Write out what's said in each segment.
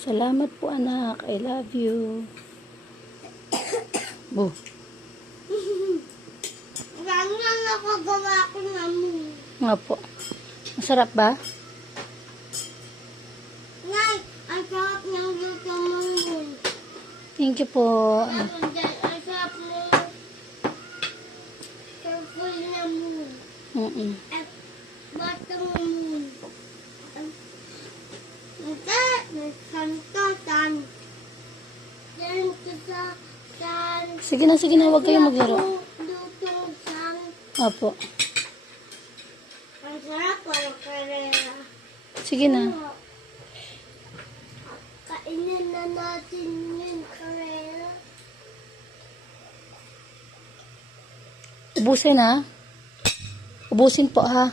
Salamat po anak. I love you. Oh. Ganyan nakagawa ko namin. Nga po. Masarap ba? Nay, ang sarap ng luto mo yun. Thank you po. Ang sarap mo. Careful na mo. At bata mo mo. Nagsantotan. Diyan ka sa Sige na. Huwag kayong maglaro. lutong san. Opo. Ang sarap walang karera. Sige na. Kainin na natin yung karera. Ubusin ha. Ubusin po ha.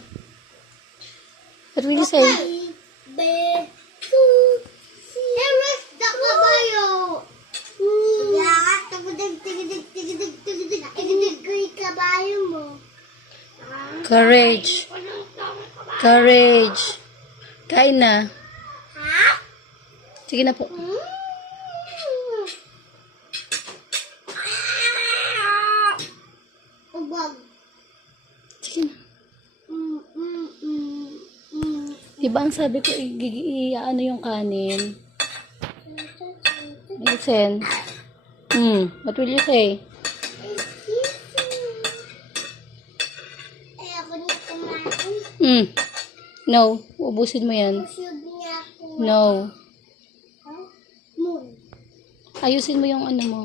What will you say? Eres the kabayo. Lahat tigidig kabayo mo. Courage. Courage. Kain na. Ha? Sige na po. Ubag. Sige na. Diba ang sabi ko, ano yung kanin? Listen. What will you say? Ay, ako na kumain. No. Ubusin mo yan. Busog niya ako. No. Ha? Moon. Ayusin mo yung ano mo.